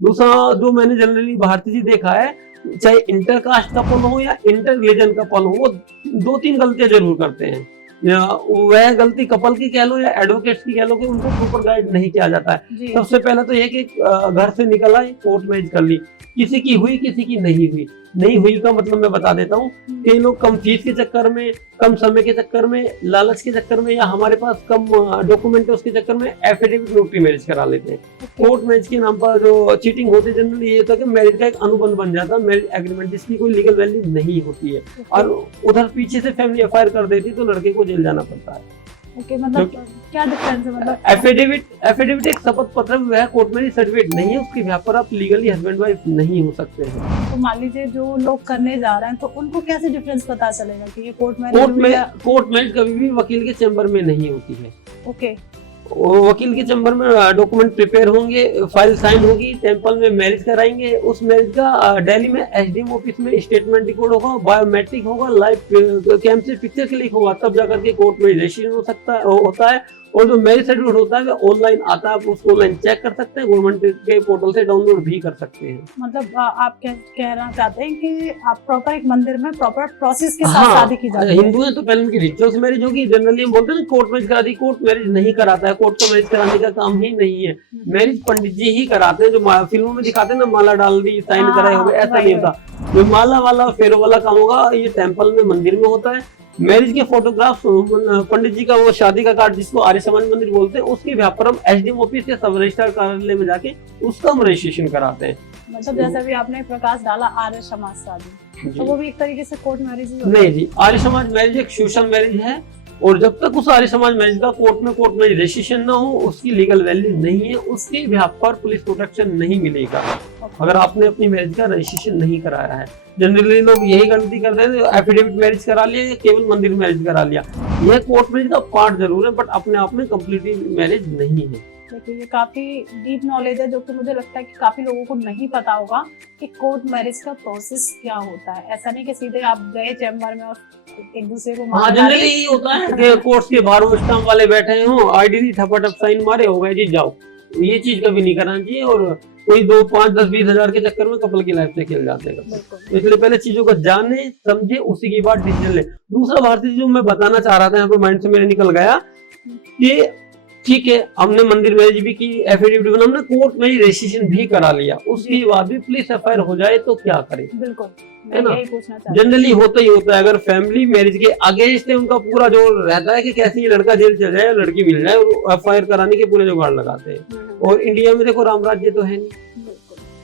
दूसरा जो मैंने जनरली भारतीय जी देखा है, चाहे इंटरकास्ट कपल हो या इंटर रिलीजन कपल हो, वो 2-3 गलतियां जरूर करते हैं। वह गलती कपल की कह लो या एडवोकेट्स की कह लो कि उनको प्रॉपर गाइड नहीं किया जाता है। सबसे पहले तो ये कि घर से निकल आए, कोर्ट मैरिज कर ली, किसी की हुई किसी की नहीं हुई। नहीं हुई का मतलब मैं बता देता हूँ, कई लोग कम फीस के चक्कर में, कम समय के चक्कर में, लालच के चक्कर में, या हमारे पास कम डॉक्यूमेंट है उसके चक्कर में एफिडेविट नोटरी मैरिज करा लेते हैं। कोर्ट मैरिज के नाम पर जो चीटिंग होती है जनरली ये होता है कि मैरिज का एक अनुबंध बन जाता है, मैरिज एग्रीमेंट, जिसकी कोई लीगल वैल्यू नहीं होती है, और उधर पीछे से फैमिली एफआईआर कर देती है तो लड़के को जेल जाना पड़ता है। मतलब क्या डिफरेंस है? मतलब एफिडेविट एक शपथ पत्र, वह कोर्ट मैरिज सर्टिफिकेट नहीं है, उसके बिहाफ पर आप लीगली हस्बैंड वाइफ नहीं हो सकते हैं। तो मान लीजिए जो लोग करने जा रहे हैं तो उनको कैसे डिफरेंस पता चलेगा कि ये कोर्ट मैरिज कभी भी वकील के चैम्बर में नहीं होती है। ओके, वकील के चैम्बर में डॉक्यूमेंट प्रिपेयर होंगे, फाइल साइन होगी, टेंपल में मैरिज कराएंगे, उस मैरिज का दिल्ली में एसडीएम ऑफिस में स्टेटमेंट रिकॉर्ड होगा, बायोमेट्रिक होगा, लाइव कैम से पिक्चर क्लिक होगा, तब जाकर के कोर्ट में रजिस्ट्रेशन होता है। और जो मैरिज सर्टिफिकेट होता है वो ऑनलाइन आता है, आप उसको ऑनलाइन चेक कर सकते हैं, गवर्नमेंट के पोर्टल से डाउनलोड भी कर सकते हैं। मतलब आप कहना चाहते हैं कि आप प्रॉपर एक मंदिर में प्रॉपर प्रोसेस के साथ शादी की जाती है। हिंदू है तो पहले उनकी रिचुअल्स मैरिज होगी। जनरली हम बोलते हैं कोर्ट मैरिज करा दी, कोर्ट मैरिज नहीं कराता है, कोर्ट तो मैरिज कराने का काम ही नहीं है। मैरिज पंडित जी ही कराते हैं, जो फिल्मों में दिखाते हैं ना, माला डाल दी, साइन कराए हो गए, ऐसा नहीं होता। जो माला वाला फेरो वाला काम होगा ये टेंपल में, मंदिर में होता है। मैरिज के फोटोग्राफ पंडित जी का वो शादी का कार्ड जिसको आर्य समाज मंदिर बोलते हैं, उसके बिहाफ पर हम एसडीएम ऑफिस या सब रजिस्ट्रार कार्यालय में जाके उसका हम रजिस्ट्रेशन कराते हैं। मतलब जैसा भी आपने प्रकाश डाला आर्य समाज शादी, तो वो भी एक तरीके से कोर्ट मैरिज ही नहीं जी, आर्य समाज मैरिज एक सोशल मैरिज है, और जब तक उस आर्य समाज मैरिज का कोर्ट में रजिस्ट्रेशन ना हो, उसकी लीगल वैल्यू नहीं है, उसके बिहाफ पर पुलिस प्रोटेक्शन नहीं मिलेगा अगर आपने अपनी मैरिज का रजिस्ट्रेशन नहीं कराया है। जनरली लोग यही गलती करते हैं, एफिडेविट मैरिज करा लिया या केवल मंदिर मैरिज करा लिया। यह कोर्ट मैरिज का पार्ट जरूर है, बट अपने आप में कम्प्लीटली मैरिज नहीं है। देखिए ये काफी डीप नॉलेज है, जो कि मुझे लगता है कि काफी लोगों को नहीं पता होगा कि कोर्ट मैरिज का प्रोसेस क्या होता है। ऐसा नहीं कि सीधे आप गए चैम्बर में और एक दूसरे को हाँ, जनरली यही होता है कि कोर्ट के बाहर वो स्टाम्प वाले बैठे हो, आईडी ठपाठप साइन मारे, हो गए जी जाओ। ये चीज कभी नहीं करना चाहिए, और कोई 2, 5, 10, 20 हजार के चक्कर में कपल की लाइफ से खेल जाते हैं। इसलिए पहले चीजों को जाने समझे, उसी की बात डिसीजन ले। दूसरा भारतीय जो मैं बताना चाह रहा था, यहाँ पे माइंड से मेरे निकल गया कि ठीक है, हमने मंदिर मैरिज भी की, एफिडेविट बना, हमने कोर्ट में रजिस्ट्रेशन भी करा लिया, उसके बाद भी पुलिस एफआईआर हो जाए तो क्या करें? बिल्कुल, है ना? जनरली होता ही होता है, अगर फैमिली मैरिज के अगेंस्ट है, उनका पूरा जो रहता है कि कैसे ये लड़का जेल चल जाए, लड़की मिल जाए, और एफआईआर कराने के पूरे जुगाड़ लगाते हैं। और इंडिया में देखो राम राज्य तो है नहीं,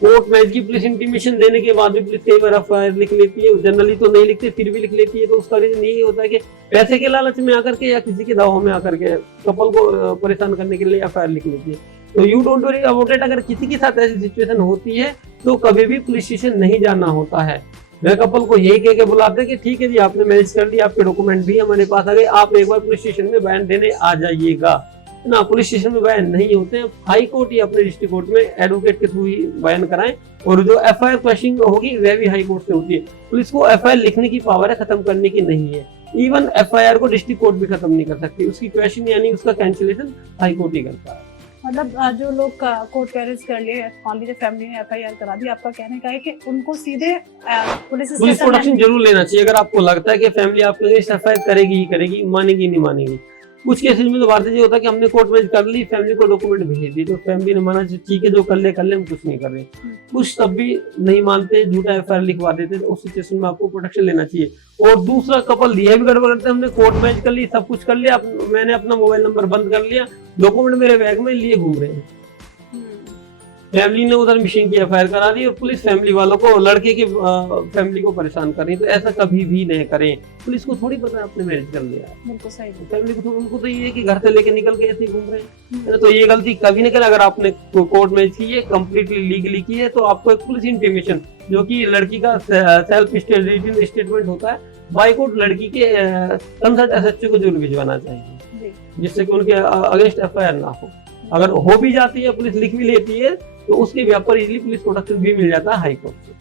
कोर्ट मैरिज की पुलिस इंटीमेशन देने के बाद भी पुलिस कई बार एफआईआर लिख लेती है, जनरली तो नहीं लिखती, फिर भी लिख लेती है। तो उसका रीजन यही होता है कि पैसे के लालच में आकर के या किसी के दबाव में आकर के कपल को परेशान करने के लिए एफआईआर लिख लेती है। तो you don't worry about it, अगर किसी के साथ ऐसी सिचुएशन होती है तो कभी भी पुलिस स्टेशन नहीं जाना होता है। वे कपल को यही कह के बुलाते हैं कि ठीक है जी, आपने मैरिज कर लिया, आपके डॉक्यूमेंट भी हमारे पास आ गए, आप एक बार पुलिस स्टेशन में बयान देने आ जाइएगा। ना पुलिस स्टेशन में बयान नहीं होते हैं, हाई कोर्ट या अपने डिस्ट्रिक्ट कोर्ट में एडवोकेट के थ्रू ही बयान कराएं, और जो एफआईआर क्वेश्चनिंग होगी वह भी हाई कोर्ट से होती है। पुलिस को एफआईआर लिखने की पावर है, खत्म करने की नहीं है। इवन एफआईआर को डिस्ट्रिक्ट कोर्ट भी खत्म नहीं कर सकती, उसकी क्वेश्चन यानी उसका कैंसिलेशन हाई कोर्ट ही करता है। मतलब जो लोग कोर्ट मैरिज कर लिए, मान लीजिए फैमिली ने एफआईआर करा दी, आपका कहने का है कि उनको सीधे पुलिस प्रोटेक्शन जरूर लेना चाहिए। अगर आपको लगता है कि फैमिली आपके अगेंस्ट एफआईआर करेगी ही करेगी, मानेगी नहीं मानेगी। कुछ केसेस में तो भारतीय होता है कि हमने कोर्ट मैरिज कर ली, फैमिली को डॉक्यूमेंट भेज दी, तो फैमिली ने माना ठीक है जो कर ले, हम कुछ नहीं कर रहे। कुछ तब भी नहीं मानते, झूठा एफआईआर लिखवा देते, तो उस सिचुएशन में आपको प्रोटेक्शन लेना चाहिए। और दूसरा कपल ये भी गड़बड़ करते हैं, हमने कोर्ट मैरिज कर ली, सब कुछ कर लिया, मैंने अपना मोबाइल नंबर बंद कर लिया, डॉक्यूमेंट मेरे बैग में लिए घूम रहे हैं। फैमिली ने उधर मिसिंग की एफआईआर करा दी, और पुलिस फैमिली वालों को, लड़के की फैमिली को परेशान कर रही है। तो ऐसा कभी भी नहीं करें। पुलिस को थोड़ी पता है आपने मैरिज कर लिया, फैमिली को उनको तो ये है कि घर से लेके निकल के ऐसे घूम रहे हैं। तो ये गलती कभी नहीं करें। अगर आपने कोर्ट मैरिज की है, कम्प्लीटली लीगली की है, तो आपको एक पुलिस इंटीमेशन, जो कि लड़की का सेल्फ स्टेटमेंट होता है, बाय कोर्ट लड़की के कंसर्ट एसएचओ को जरूर भिजवाना चाहिए, जिससे कि उनके अगेंस्ट एफआईआर ना हो। अगर हो भी जाती है, पुलिस लिख भी लेती है, तो उसके व्यापार इजीली पुलिस प्रोटेक्शन भी मिल जाता है हाई कोर्ट से।